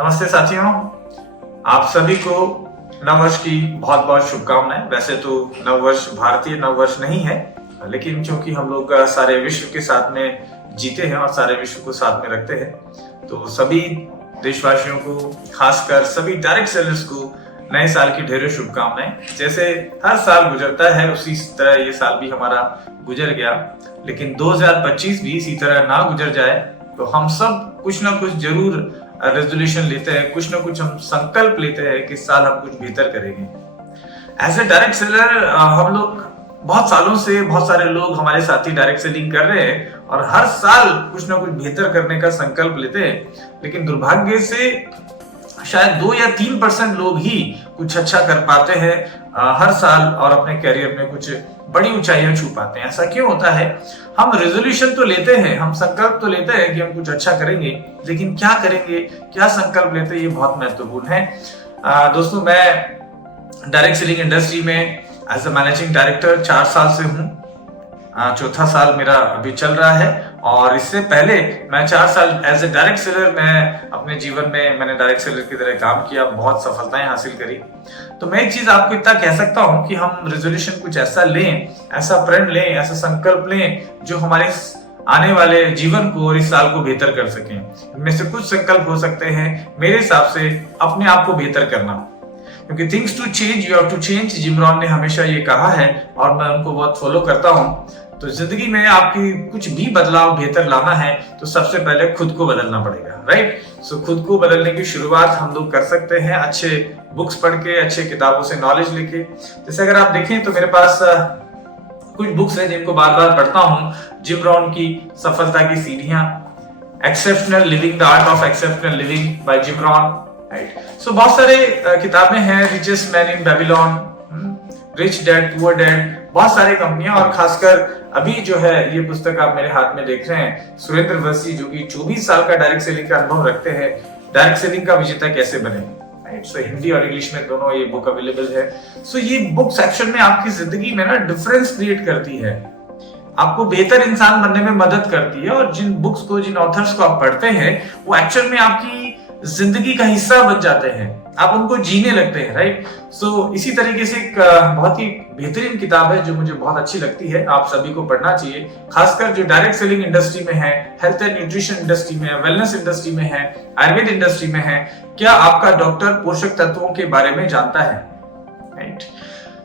नमस्ते साथियों, आप सभी को नववर्ष की बहुत बहुत शुभकामनाएं। वैसे तो नववर्ष भारतीय नववर्ष नहीं है, लेकिन क्योंकि हम लोग सारे विश्व के साथ में जीते हैं और सारे विश्व को साथ में रखते हैं, तो सभी देशवासियों को, खासकर सभी डायरेक्ट सेलर्स को नए साल की ढेरों शुभकामनाएं। जैसे हर साल गुजरता है उसी तरह ये साल भी हमारा गुजर गया, लेकिन 2025 भी इसी तरह ना गुजर जाए तो हम सब कुछ ना कुछ जरूर रेजोल्यूशन लेते हैं, कुछ ना कुछ हम संकल्प लेते हैं कि इस साल हम कुछ बेहतर करेंगे। एज ए डायरेक्ट सेलर हम लोग बहुत सालों से, बहुत सारे लोग हमारे साथी डायरेक्ट सेलिंग कर रहे हैं और हर साल कुछ ना कुछ बेहतर करने का संकल्प लेते हैं, लेकिन दुर्भाग्य से शायद 2 या 3% लोग ही कुछ अच्छा कर पाते हैं हर साल और अपने करियर में कुछ बड़ी ऊंचाइयां छू पाते हैं। ऐसा क्यों होता है? हम रेजोल्यूशन तो लेते हैं, हम संकल्प तो लेते हैं कि हम कुछ अच्छा करेंगे, लेकिन क्या करेंगे, क्या संकल्प लेते हैं, ये बहुत महत्वपूर्ण है। दोस्तों, मैं डायरेक्ट सेलिंग इंडस्ट्री में एज ए मैनेजिंग डायरेक्टर 4 साल से हूँ। चौथा साल मेरा अभी चल रहा है और इससे पहले मैं 4 साल एज ए डायरेक्ट सेलर मैं अपने जीवन में मैंने डायरेक्ट सेलर की तरह काम किया, बहुत सफलताएं हासिल करी। तो मैं एक चीज आपको इतना कह सकता हूं कि हम रेजोल्यूशन कुछ ऐसा लें, ऐसा प्रण लें, ऐसा संकल्प लें जो हमारे आने वाले जीवन को और इस साल को बेहतर कर सकें। इनमें से कुछ संकल्प हो सकते हैं मेरे हिसाब से अपने आप को बेहतर करना, क्योंकि things to change you have to change. Jim Rohn ने हमेशा ये कहा है और मैं उनको बहुत फॉलो करता हूँ। तो जिंदगी में आपकी कुछ भी बदलाव बेहतर लाना है तो सबसे पहले खुद को बदलना पड़ेगा, राइट? सो खुद को बदलने की शुरुआत हम लोग कर सकते हैं अच्छे बुक्स पढ़ के, अच्छे किताबों से नॉलेज लेके। जैसे अगर आप देखें तो मेरे पास कुछ बुक्स हैं जिनको बार बार पढ़ता हूँ। जिम रॉन की सफलता की सीढ़ियां, exceptional living, the art of exceptional living by Jim Rohn, right? So बहुत सारे किताबें हैं, richest man in Babylon, rich dad poor dad, बहुत सारी कंपनियां, और खासकर अभी जो है ये पुस्तक आप मेरे हाथ में देख रहे हैं, सुरेंद्र वसी जो कि 24 साल का डायरेक्ट सेलिंग का अनुभव रखते हैं, डायरेक्ट सेलिंग का विजेता कैसे बने, राइट? सो हिंदी और इंग्लिश में दोनों ये बुक अवेलेबल है। सो ये बुक सेक्शन में आपकी जिंदगी में ना डिफरेंस क्रिएट करती है, आपको बेहतर इंसान बनने में मदद करती है। और जिन बुक्स को, जिन ऑथर्स को आप पढ़ते हैं वो एक्चुअल में आपकी जिंदगी का हिस्सा बन जाते हैं, आप उनको जीने लगते हैं, राइट? सो इसी तरीके से एक बहुत ही बेहतरीन किताब है जो मुझे बहुत अच्छी लगती है, आप सभी को पढ़ना चाहिए, खासकर जो डायरेक्ट सेलिंग इंडस्ट्री में है, हेल्थ एंड न्यूट्रिशन इंडस्ट्री में है, वेलनेस इंडस्ट्री में है, आयुर्वेद इंडस्ट्री में है। क्या आपका डॉक्टर पोषक तत्वों के बारे में जानता है, राइट?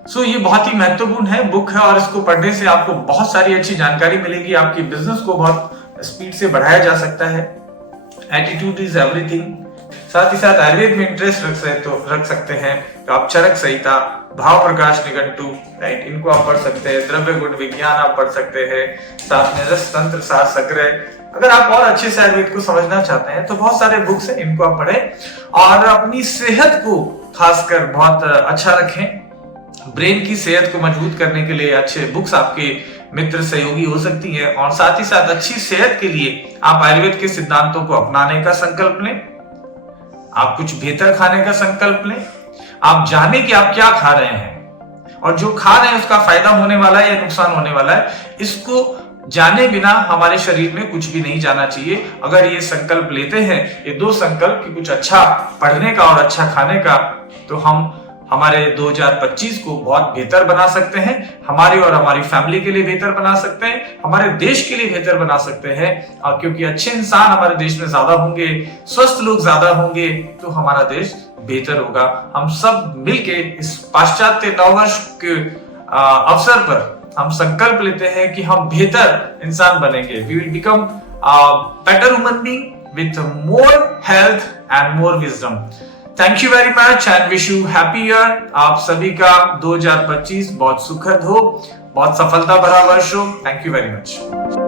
सो ये बहुत ही महत्वपूर्ण है, बुक है, और इसको पढ़ने से आपको बहुत सारी अच्छी जानकारी मिलेगी। आपकी बिजनेस को बहुत स्पीड से बढ़ाया जा सकता है। Attitude is everything. साथ ही साथ आयुर्वेद में इंटरेस्ट रख सकते हैं तो आप चरक संहिता, भाव प्रकाश निघंटु, राइट, इनको आप पढ़ सकते हैं। द्रव्य गुण विज्ञान आप पढ़ सकते हैं, साथ में रस तंत्र सार संग्रह। अगर आप और अच्छे से आयुर्वेद को समझना चाहते हैं तो बहुत सारे बुक्स हैं, इनको आप पढ़ें और अपनी सेहत को खासकर बहुत अच्छा रखें। ब्रेन की सेहत को मजबूत करने के लिए अच्छे बुक्स आपके मित्र सहयोगी हो सकती है, और साथ ही साथ अच्छी सेहत के लिए आप आयुर्वेद के सिद्धांतों को अपनाने का संकल्प लें, आप कुछ बेहतर खाने का संकल्प लें, आप जाने कि आप क्या खा रहे हैं और जो खा रहे हैं उसका फायदा होने वाला है या नुकसान होने वाला है, इसको जाने बिना हमारे शरीर में कुछ भी नहीं जाना चाहिए। अगर ये संकल्प लेते हैं, ये 2 संकल्प कि कुछ अच्छा पढ़ने का और अच्छा खाने का, तो हम हमारे 2025 को बहुत बेहतर बना सकते हैं, हमारी और हमारी फैमिली के लिए बेहतर बना सकते हैं, हमारे देश के लिए बेहतर बना सकते हैं। और क्योंकि अच्छे इंसान हमारे देश में ज्यादा होंगे, स्वस्थ लोग ज्यादा होंगे, तो हमारा देश बेहतर होगा। हम सब मिलके इस पाश्चात्य नववर्ष के अवसर पर हम संकल्प लेते हैं कि हम बेहतर इंसान बनेंगे। We will become better human being with more health and more wisdom. Thank you very much and wish you happy year. आप सभी का 2025 बहुत सुखद हो, बहुत सफलता भरा वर्ष हो। Thank you very much.